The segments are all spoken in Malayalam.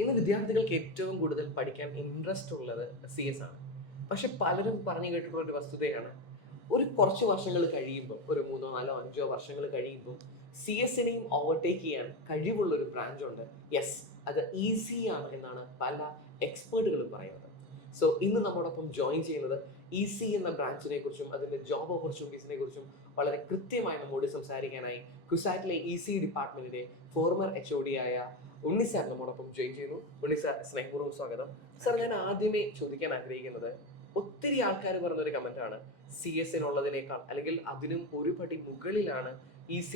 ഇന്ന് വിദ്യാർത്ഥികൾക്ക് ഏറ്റവും കൂടുതൽ പഠിക്കാൻ ഇൻട്രസ്റ്റ് ഉള്ളത് CS ആണ്. പക്ഷെ പലരും പറഞ്ഞു കേട്ടിട്ടുള്ള ഒരു വസ്തുതയാണ്, ഒരു കുറച്ച് വർഷങ്ങൾ കഴിയുമ്പോൾ, ഒരു 3 4 5 വർഷങ്ങൾ കഴിയുമ്പോൾ CS-നെയും ഓവർടേക്ക് ചെയ്യാൻ കഴിവുള്ള ഒരു ബ്രാഞ്ച് ഉണ്ട്. യെസ്, അത് ആണ് എന്നാണ് പല എക്സ്പേർട്ടുകളും പറയുന്നത്. സോ ഇന്ന് നമ്മോടൊപ്പം ജോയിൻ ചെയ്യുന്നത് എന്ന ബ്രാഞ്ചിനെ കുറിച്ചും അതിന്റെ ജോബ് ഓപ്പർച്യൂണിറ്റീസിനെ കുറിച്ചും വളരെ കൃത്യമായി നമ്മോട് സംസാരിക്കാനായി കുസാറ്റിലെ ഡിപ്പാർട്ട്മെന്റിന്റെ ഫോർമർ HOD ആയ ഉണ്ണി സാർ നമ്മോടൊപ്പം ജോയിൻ ചെയ്യുന്നു. ഉണ്ണി സാർ, സ്നേഹപൂർവ്വം സ്വാഗതം. സാർ, ഞാൻ ആദ്യമേ ചോദിക്കാൻ ആഗ്രഹിക്കുന്നത്, ഒത്തിരി ആൾക്കാർ പറഞ്ഞൊരു കമന്റാണ്, CS-നുള്ളതിനേക്കാൾ അല്ലെങ്കിൽ അതിനും ഒരു പടി മുകളിലാണ്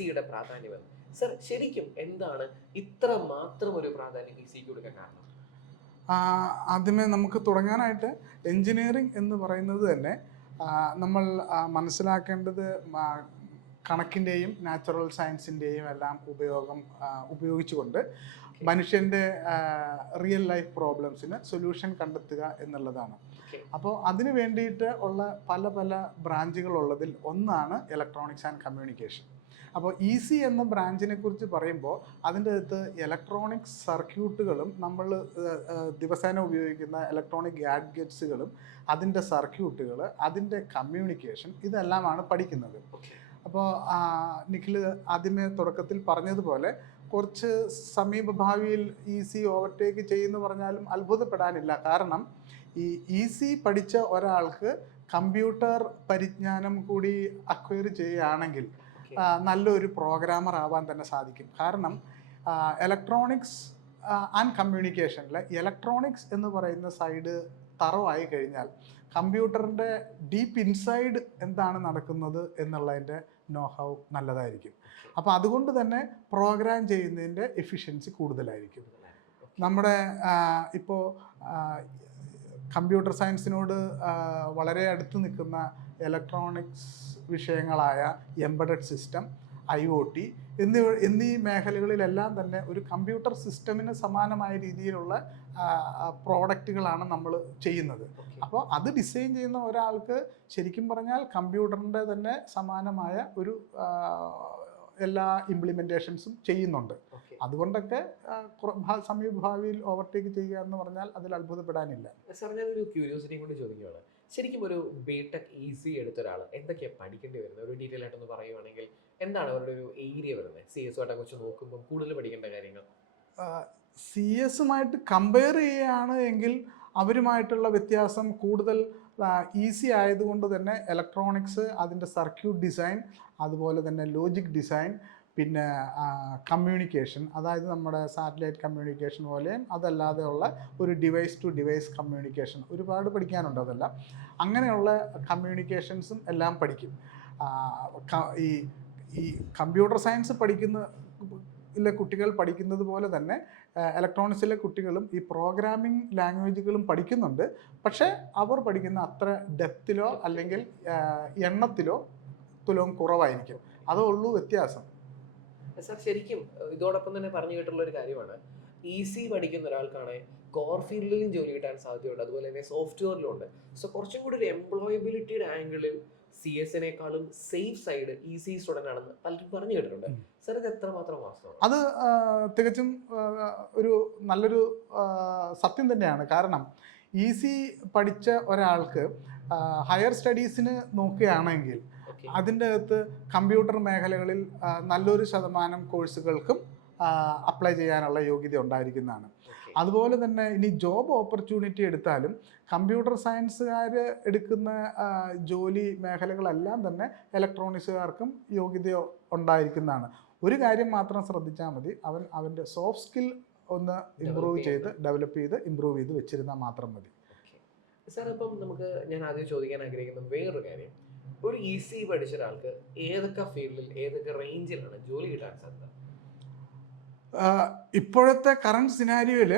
യുടെ പ്രാധാന്യം. സർ, ശരിക്കും എന്താണ് ഇത്ര മാത്രം ഒരു പ്രാധാന്യം സിക്ക് കൊടുക്കാൻ കാരണം? ആദ്യമേ നമുക്ക് തുടങ്ങാനായിട്ട് എൻജിനീയറിംഗ് എന്ന് പറയുന്നത് തന്നെ നമ്മൾ മനസ്സിലാക്കേണ്ടത് കണക്കിൻ്റെയും നാച്ചുറൽ സയൻസിൻ്റെയും എല്ലാം ഉപയോഗിച്ചുകൊണ്ട് മനുഷ്യൻ്റെ റിയൽ ലൈഫ് പ്രോബ്ലംസിന് സൊല്യൂഷൻ കണ്ടെത്തുക എന്നുള്ളതാണ്. അപ്പോൾ അതിന് വേണ്ടിയിട്ട് ഉള്ള പല പല ബ്രാഞ്ചുകളുള്ളതിൽ ഒന്നാണ് ഇലക്ട്രോണിക്സ് ആൻഡ് കമ്മ്യൂണിക്കേഷൻ. അപ്പോൾ എന്ന ബ്രാഞ്ചിനെ കുറിച്ച് പറയുമ്പോൾ അതിൻ്റെ അകത്ത് ഇലക്ട്രോണിക്സ് സർക്യൂട്ടുകളും നമ്മൾ ദിവസേന ഉപയോഗിക്കുന്ന ഇലക്ട്രോണിക് ഗാഡ്ഗറ്റ്സുകളും അതിൻ്റെ സർക്യൂട്ടുകൾ, അതിൻ്റെ കമ്മ്യൂണിക്കേഷൻ, ഇതെല്ലാമാണ് പഠിക്കുന്നത്. അപ്പോൾ നിഖിൽ ആദ്യമേ തുടക്കത്തിൽ പറഞ്ഞതുപോലെ കുറച്ച് സമീപഭാവിയിൽ ഓവർടേക്ക് ചെയ്യുമെന്ന് പറഞ്ഞാലും അത്ഭുതപ്പെടാനില്ല. കാരണം ഈ പഠിച്ച ഒരാൾക്ക് കമ്പ്യൂട്ടർ പരിജ്ഞാനം കൂടി അക്വയർ ചെയ്യുകയാണെങ്കിൽ നല്ലൊരു പ്രോഗ്രാമർ ആവാൻ തന്നെ സാധിക്കും. കാരണം ഇലക്ട്രോണിക്സ് ആൻഡ് കമ്മ്യൂണിക്കേഷനിൽ ഇലക്ട്രോണിക്സ് എന്ന് പറയുന്ന സൈഡ് തറവായി കഴിഞ്ഞാൽ കമ്പ്യൂട്ടറിൻ്റെ ഡീപ്പ് ഇൻസൈഡ് എന്താണ് നടക്കുന്നത് എന്നുള്ളതിൻ്റെ നോഹൗ നല്ലതായിരിക്കും. അപ്പോൾ അതുകൊണ്ട് തന്നെ പ്രോഗ്രാം ചെയ്യുന്നതിൻ്റെ എഫിഷ്യൻസി കൂടുതലായിരിക്കും. നമ്മുടെ ഇപ്പോൾ കമ്പ്യൂട്ടർ സയൻസിനോട് വളരെ അടുത്ത് നിൽക്കുന്ന ഇലക്ട്രോണിക്സ് വിഷയങ്ങളായ എംബഡഡ് സിസ്റ്റം, IoT എന്നീ മേഖലകളിലെല്ലാം തന്നെ ഒരു കമ്പ്യൂട്ടർ സിസ്റ്റമിന് സമാനമായ രീതിയിലുള്ള പ്രോഡക്റ്റുകളാണ് നമ്മൾ ചെയ്യുന്നത്. അപ്പോൾ അത് ഡിസൈൻ ചെയ്യുന്ന ഒരാൾക്ക് ശരിക്കും പറഞ്ഞാൽ കമ്പ്യൂട്ടറിൻ്റെ തന്നെ സമാനമായ ഒരു എല്ലാ ഇംപ്ലിമെൻറ്റേഷൻസും ചെയ്യുന്നുണ്ട്. അതുകൊണ്ടൊക്കെ സമീപഭാവിയിൽ ഓവർടേക്ക് ചെയ്യുക എന്ന് പറഞ്ഞാൽ അതിൽ അത്ഭുതപ്പെടാനില്ല. സാർ, ഞാനൊരു ക്യൂരിയോസിറ്റി കൊണ്ട് ചോദിക്കുകയാണ്, ശരിക്കും ഒരു ബിടെക് എടുത്ത ഒരാൾ എന്തൊക്കെയാണ് പഠിക്കേണ്ടി വരുന്നത്? ഒരു ഡീറ്റെയിൽ ആയിട്ടൊന്ന് പറയുവാണെങ്കിൽ എന്താണ് അവരുടെ ഒരു ഏരിയ വരുന്നത്? CS ആയിട്ടൊക്കെ വെച്ച് നോക്കുമ്പോൾ കൂടുതൽ പഠിക്കേണ്ട കാര്യങ്ങൾ CS-ഉമായിട്ട് കമ്പയർ ചെയ്യുകയാണ് എങ്കിൽ അവരുമായിട്ടുള്ള വ്യത്യാസം കൂടുതൽ ആയതുകൊണ്ട് തന്നെ ഇലക്ട്രോണിക്സ്, അതിൻ്റെ സർക്യൂട്ട് ഡിസൈൻ, അതുപോലെ തന്നെ ലോജിക് ഡിസൈൻ, പിന്നെ കമ്മ്യൂണിക്കേഷൻ, അതായത് നമ്മുടെ സാറ്റലൈറ്റ് കമ്മ്യൂണിക്കേഷൻ പോലെയും അതല്ലാതെ ഉള്ള ഒരു ഡിവൈസ് ടു ഡിവൈസ് കമ്മ്യൂണിക്കേഷൻ ഒരുപാട് പഠിക്കാനുണ്ട്. അതെല്ലാം അങ്ങനെയുള്ള കമ്മ്യൂണിക്കേഷൻസും എല്ലാം പഠിക്കും. ഈ കമ്പ്യൂട്ടർ സയൻസ് കുട്ടികൾ പഠിക്കുന്നത് പോലെ തന്നെ ഇലക്ട്രോണിക്സിലെ കുട്ടികളും ഈ പ്രോഗ്രാമിംഗ് ലാംഗ്വേജുകളും പഠിക്കുന്നുണ്ട്. പക്ഷേ അവർ പഠിക്കുന്ന അത്ര ഡെപ്തിലോ അല്ലെങ്കിൽ എണ്ണത്തിലോ തുലവും കുറവായിരിക്കും. അതേ ഉള്ളൂ വ്യത്യാസം. സാർ, ശരിക്കും ഇതോടൊപ്പം തന്നെ പറഞ്ഞു കേട്ടുള്ള ഒരു കാര്യമാണ്, പഠിക്കുന്ന ഒരാൾക്കാണ് കോർ ഫീൽഡിലും ജോലി കിട്ടാൻ സാധ്യതയുണ്ട്, അതുപോലെ തന്നെ സോഫ്റ്റ്വെയറിലും ഉണ്ട്. സോ കുറച്ചും കൂടി ഒരു എംപ്ലോയബിലിറ്റിയുടെ ആംഗിളിൽ CS-നേക്കാളും സേഫ് സൈഡ് സ്റ്റുഡൻ്റ് ആണെന്ന് പലരും പറഞ്ഞു കേട്ടിട്ടുണ്ട്. സാർ, ഇത് എത്രമാത്രം വാസ്തവമാണ്? അത് തികച്ചും ഒരു നല്ലൊരു സത്യം തന്നെയാണ്. കാരണം പഠിച്ച ഒരാൾക്ക് ഹയർ സ്റ്റഡീസിന് നോക്കുകയാണെങ്കിൽ അതിൻ്റെ അകത്ത് കമ്പ്യൂട്ടർ മേഖലകളിൽ നല്ലൊരു ശതമാനം കോഴ്സുകൾക്കും അപ്ലൈ ചെയ്യാനുള്ള യോഗ്യത ഉണ്ടായിരിക്കുന്നതാണ്. അതുപോലെ തന്നെ ഇനി ജോബ് ഓപ്പർച്യൂണിറ്റി എടുത്താലും കമ്പ്യൂട്ടർ സയൻസുകാർ എടുക്കുന്ന ജോലി മേഖലകളെല്ലാം തന്നെ ഇലക്ട്രോണിക്സുകാർക്കും യോഗ്യത ഉണ്ടായിരിക്കുന്നതാണ്. ഒരു കാര്യം മാത്രം ശ്രദ്ധിച്ചാൽ മതി, അവൻ്റെ സോഫ്റ്റ് സ്കിൽ ഒന്ന് ഡെവലപ്പ് ചെയ്ത് വെച്ചിരുന്നാൽ മാത്രം മതി. സാർ, ഇപ്പം ഞാൻ ആദ്യം ചോദിക്കാൻ ആഗ്രഹിക്കുന്ന വേറൊരു കാര്യം, ഒരു പഠിച്ച ഒരാൾക്ക് ഏതൊക്കെ ഫീൽഡിൽ ഏതൊക്കെ റേഞ്ചിലാണ് ജോലി കിട്ടാൻ സാധ്യത? ഇപ്പോഴത്തെ കറണ്ട് സിനാരിയോയിൽ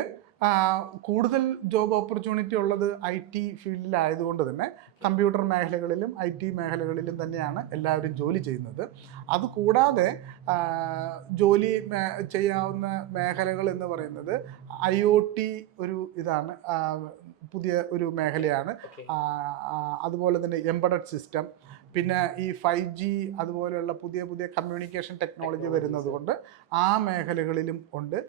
കൂടുതൽ ജോബ് ഓപ്പർച്യൂണിറ്റി ഉള്ളത് IT ഫീൽഡിലായതുകൊണ്ട് തന്നെ കമ്പ്യൂട്ടർ മേഖലകളിലും IT മേഖലകളിലും തന്നെയാണ് എല്ലാവരും ജോലി ചെയ്യുന്നത്. അതുകൂടാതെ ജോലി ചെയ്യാവുന്ന മേഖലകൾ എന്ന് പറയുന്നത് IoT ഇതാണ്, പുതിയ ഒരു മേഖലയാണ്. അതുപോലെ തന്നെ എംബഡഡ് സിസ്റ്റം, പിന്നെ ഈ 5G അതുപോലെയുള്ള പുതിയ പുതിയ കമ്മ്യൂണിക്കേഷൻ ടെക്നോളജി വരുന്നത് കൊണ്ട് ആ മേഖലകളിലും ഉണ്ട്.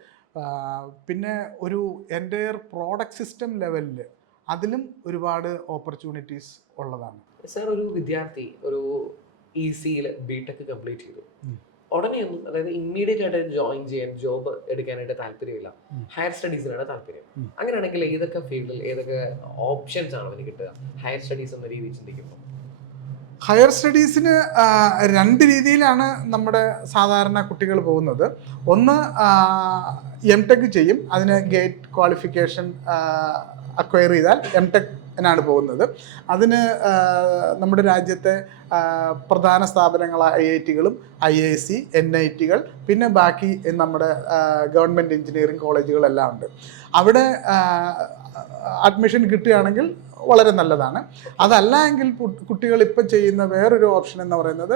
പിന്നെ ഒരു എൻ്റയർ പ്രോഡക്റ്റ് സിസ്റ്റം ലെവലിൽ അതിലും ഒരുപാട് ഓപ്പർച്യൂണിറ്റീസ് ഉള്ളതാണ്. സാർ, ഒരു വിദ്യാർത്ഥി ഒരു ECയിൽ ബിടെക് കംപ്ലീറ്റ് ചെയ്തു, ഉടനെ ഒന്നും, അതായത് ഇമ്മീഡിയറ്റ് ആയിട്ട് ജോയിൻ ചെയ്യാൻ, ജോബ് എടുക്കാനായിട്ട് താല്പര്യമില്ല, ഹയർ സ്റ്റഡീസിനാണ് താല്പര്യം. അങ്ങനെയാണെങ്കിൽ ഏതൊക്കെ ഫീൽഡിൽ ഏതൊക്കെ ഓപ്ഷൻസ് ആണ് അവന് കിട്ടുക ഹയർ സ്റ്റഡീസ് എന്ന രീതിയിൽ ചിന്തിക്കുമ്പോൾ? ഹയർ സ്റ്റഡീസിന് 2 രീതിയിലാണ് നമ്മുടെ സാധാരണ കുട്ടികൾ പോകുന്നത്. ഒന്ന് MTech ചെയ്യും, അതിന് ഗേറ്റ് ക്വാളിഫിക്കേഷൻ അക്വയർ ചെയ്താൽ MTech-നാണ് പോകുന്നത്. അതിന് നമ്മുടെ രാജ്യത്തെ പ്രധാന സ്ഥാപനങ്ങളായ IIT-കളും IISc, NIT-കൾ, പിന്നെ ബാക്കി നമ്മുടെ ഗവൺമെൻറ് എഞ്ചിനീയറിംഗ് കോളേജുകളെല്ലാം ഉണ്ട്. അവിടെ അഡ്മിഷൻ കിട്ടുകയാണെങ്കിൽ വളരെ നല്ലതാണ്. അതല്ല എങ്കിൽ കുട്ടികൾ ഇപ്പം ചെയ്യുന്ന വേറൊരു ഓപ്ഷൻ എന്ന് പറയുന്നത്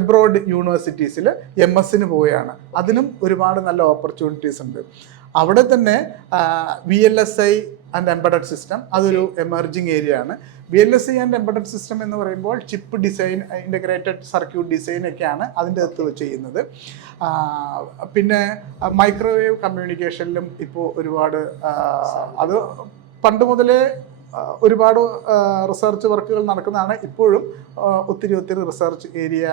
എബ്രോഡ് യൂണിവേഴ്സിറ്റീസിൽ MS-ന് പോവുകയാണ്. അതിനും ഒരുപാട് നല്ല ഓപ്പർച്യൂണിറ്റീസ് ഉണ്ട്. അവിടെ തന്നെ VLSI ആൻഡ് എംബഡഡ് സിസ്റ്റം അതൊരു എമർജിങ് ഏരിയ ആണ്. VLSI ആൻഡ് എംബഡഡ് സിസ്റ്റം എന്ന് പറയുമ്പോൾ chip design, integrated circuit design ഒക്കെയാണ് അതിൻ്റെ അകത്ത് ചെയ്യുന്നത്. പിന്നെ മൈക്രോവേവ് കമ്മ്യൂണിക്കേഷനിലും ഇപ്പോൾ ഒരുപാട് അത് പണ്ട് മുതലേ ഒരുപാട് റിസർച്ച് വർക്കുകൾ നടക്കുന്നതാണ്. ഇപ്പോഴും ഒത്തിരി റിസർച്ച് ഏരിയ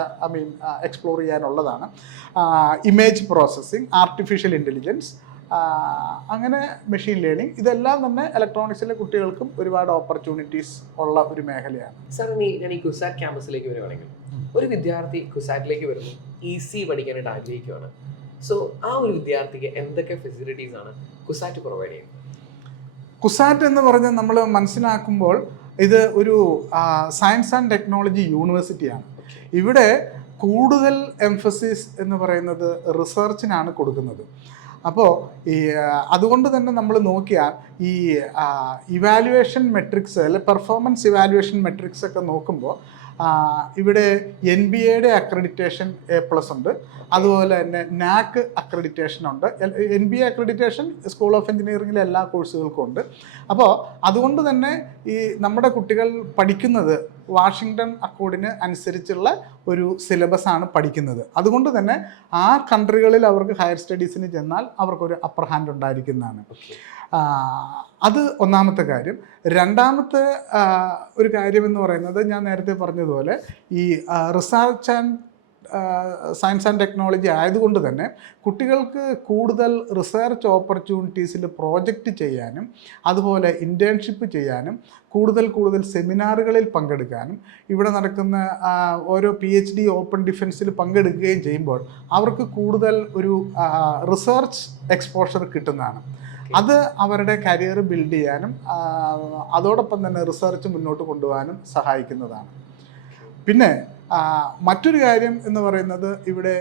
എക്സ്പ്ലോർ ചെയ്യാനുള്ളതാണ്. ഇമേജ് പ്രോസസ്സിങ്, ആർട്ടിഫിഷ്യൽ ഇൻ്റലിജൻസ്, അങ്ങനെ മെഷീൻ ലേണിംഗ്, ഇതെല്ലാം തന്നെ ഇലക്ട്രോണിക്സിലെ കുട്ടികൾക്കും ഒരുപാട് ഓപ്പർച്യൂണിറ്റീസ് ഉള്ള ഒരു മേഖലയാണ്. സാർ, ഞാൻ ഈ കുസാറ്റ് ക്യാമ്പസിലേക്ക് വരുവാണെങ്കിൽ ഒരു വിദ്യാർത്ഥി കുസാറ്റിലേക്ക് വരുന്നു, EC പഠിക്കാനായിട്ട് ആഗ്രഹിക്കുകയാണ്. സോ ആ ഒരു വിദ്യാർത്ഥിക്ക് എന്തൊക്കെ ഫെസിലിറ്റീസ് ആണ് കുസാറ്റ് പ്രൊവൈഡ് ചെയ്യുന്നത്? കുസാറ്റ് എന്ന് പറഞ്ഞാൽ നമ്മൾ മനസ്സിലാക്കുമ്പോൾ ഇത് ഒരു സയൻസ് ആൻഡ് ടെക്നോളജി യൂണിവേഴ്സിറ്റിയാണ്. ഇവിടെ കൂടുതൽ എംഫസിസ് എന്ന് പറയുന്നത് റിസർച്ചിനാണ് കൊടുക്കുന്നത്. അപ്പോൾ അതുകൊണ്ട് തന്നെ നമ്മൾ നോക്കിയാൽ ഈ ഇവാലുവേഷൻ മെട്രിക്സ് അല്ലെ പെർഫോമൻസ് ഇവാലുവേഷൻ മെട്രിക്സ് ഒക്കെ നോക്കുമ്പോൾ ഇവിടെ NBA-യുടെ അക്രഡിറ്റേഷൻ A+ ഉണ്ട്, അതുപോലെ തന്നെ NAAC അക്രഡിറ്റേഷൻ ഉണ്ട്. NBA അക്രഡിറ്റേഷൻ സ്കൂൾ ഓഫ് എഞ്ചിനീയറിംഗിലെ എല്ലാ കോഴ്സുകൾക്കും ഉണ്ട്. അപ്പോൾ അതുകൊണ്ട് തന്നെ ഈ നമ്മുടെ കുട്ടികൾ പഠിക്കുന്നത് വാഷിങ്ടൺ അക്കോർഡിന് അനുസരിച്ചുള്ള ഒരു സിലബസാണ് പഠിക്കുന്നത്. അതുകൊണ്ട് തന്നെ ആ കൺട്രികളിൽ അവർക്ക് ഹയർ സ്റ്റഡീസിന് ചെന്നാൽ അവർക്കൊരു അപ്പർ ഹാൻഡ് ഉണ്ടായിരിക്കുന്നതാണ്. അത് ഒന്നാമത്തെ കാര്യം. രണ്ടാമത്തെ ഒരു കാര്യം എന്ന് പറയുന്നത് ഞാൻ നേരത്തെ പറഞ്ഞതുപോലെ ഈ research and science and technology ആയതുകൊണ്ട് തന്നെ കുട്ടികൾക്ക് കൂടുതൽ റിസർച്ച് ഓപ്പർച്യൂണിറ്റീസിൽ പ്രോജക്റ്റ് ചെയ്യാനും അതുപോലെ ഇൻറ്റേൺഷിപ്പ് ചെയ്യാനും കൂടുതൽ സെമിനാറുകളിൽ പങ്കെടുക്കാനും ഇവിടെ നടക്കുന്ന ഓരോ PhD ഓപ്പൺ ഡിഫൻസിൽ പങ്കെടുക്കുകയും ചെയ്യുമ്പോൾ അവർക്ക് കൂടുതൽ ഒരു റിസർച്ച് എക്സ്പോഷർ കിട്ടുന്നതാണ്. അത് അവരുടെ കരിയർ ബിൽഡ് ചെയ്യാനും അതോടൊപ്പം തന്നെ റിസർച്ച് മുന്നോട്ട് കൊണ്ടുപോകാനും സഹായിക്കുന്നതാണ്. പിന്നെ മറ്റൊരു കാര്യം എന്ന് പറയുന്നത് ഇവിടെ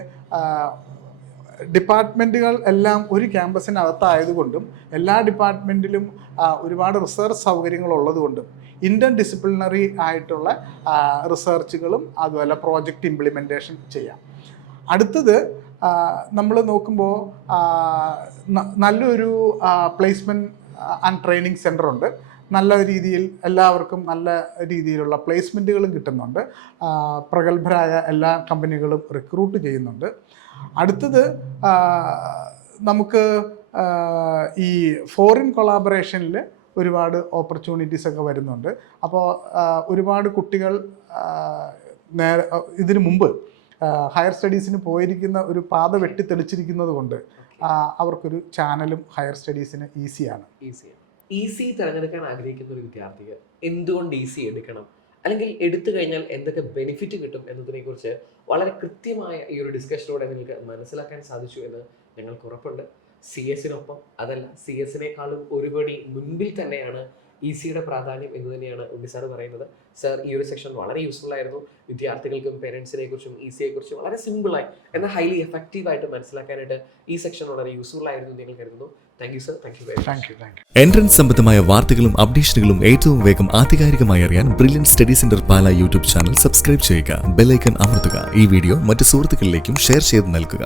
ഡിപ്പാർട്ട്മെൻറ്റുകൾ എല്ലാം ഒരു ക്യാമ്പസിനകത്തായതുകൊണ്ടും എല്ലാ ഡിപ്പാർട്ട്മെൻറ്റിലും ഒരുപാട് റിസർച്ച് സൗകര്യങ്ങളുള്ളതുകൊണ്ടും ഇൻ്റർ ഡിസിപ്ലിനറി ആയിട്ടുള്ള റിസർച്ചുകളും അതുപോലെ പ്രോജക്റ്റ് ഇംപ്ലിമെൻറ്റേഷൻ ചെയ്യാം. അടുത്തത് നമ്മൾ നോക്കുമ്പോൾ നല്ലൊരു പ്ലേസ്മെൻറ്റ് ആൻഡ് ട്രെയിനിങ് സെൻ്റർ ഉണ്ട്. നല്ല രീതിയിൽ എല്ലാവർക്കും നല്ല രീതിയിലുള്ള പ്ലേസ്മെൻറ്റുകളും കിട്ടുന്നുണ്ട്. പ്രഗത്ഭരായ എല്ലാ കമ്പനികളും റിക്രൂട്ട് ചെയ്യുന്നുണ്ട്. അടുത്തത് നമുക്ക് ഈ ഫോറിൻ കൊളാബറേഷനിൽ ഒരുപാട് ഓപ്പർച്യൂണിറ്റീസൊക്കെ വരുന്നുണ്ട്. അപ്പോൾ ഒരുപാട് കുട്ടികൾ ഇതിനു മുമ്പ് ഹയർ സ്റ്റഡീസിന് പോയിരിക്കുന്ന ഒരു പാത വെട്ടിത്തെളിച്ചിരിക്കുന്നത് കൊണ്ട് അവർക്കൊരു ചാനലും ഹയർ സ്റ്റഡീസിന് ഈസിയാണ്. EC തിരഞ്ഞെടുക്കാൻ ആഗ്രഹിക്കുന്ന ഒരു വിദ്യാർത്ഥിക്ക് എന്തുകൊണ്ട് EC എടുക്കണം, അല്ലെങ്കിൽ എടുത്തു കഴിഞ്ഞാൽ എന്തൊക്കെ ബെനിഫിറ്റ് കിട്ടും എന്നതിനെക്കുറിച്ച് വളരെ കൃത്യമായ ഈ ഒരു ഡിസ്കഷനിലൂടെ നിങ്ങൾക്ക് മനസ്സിലാക്കാൻ സാധിച്ചു എന്ന് ഞങ്ങൾക്ക് ഉറപ്പുണ്ട്. CS-നൊപ്പം അതല്ല CS-നേക്കാളും ഒരുപടി മുൻപിൽ തന്നെയാണ് EC-യുടെ പ്രാധാന്യം എന്ന് തന്നെയാണ് ഉണ്ണി സാർ പറയുന്നത്. സാർ, ഈ ഒരു സെക്ഷൻ വളരെ യൂസ്ഫുൾ ആയിരുന്നു. വിദ്യാർത്ഥികൾക്കും പേരൻസിനെ കുറിച്ചും EC-യെക്കുറിച്ചും വളരെ സിമ്പിളായി എന്നാൽ ഹൈലി എഫക്റ്റീവായിട്ട് മനസ്സിലാക്കാനായിട്ട് ഈ സെക്ഷൻ വളരെ യൂസ്ഫുൾ ആയിരുന്നു നിങ്ങൾ കരുതുന്നു. Thank you sir. Thank you very much. Entrance സംബന്ധമായ വാർത്തകളും അപ്ഡേഷനുകളും ഏറ്റവും വേഗം ആധികാരികമായി അറിയാൻ ബ്രില്യൻറ്റ് സ്റ്റഡി സെന്റർ പാല യൂട്യൂബ് ചാനൽ സബ്സ്ക്രൈബ് ചെയ്യുക, ബെൽ ഐക്കൺ അമർത്തുക. ഈ വീഡിയോ മറ്റ് സുഹൃത്തുക്കളിലേക്കും ഷെയർ ചെയ്ത് നൽകുക.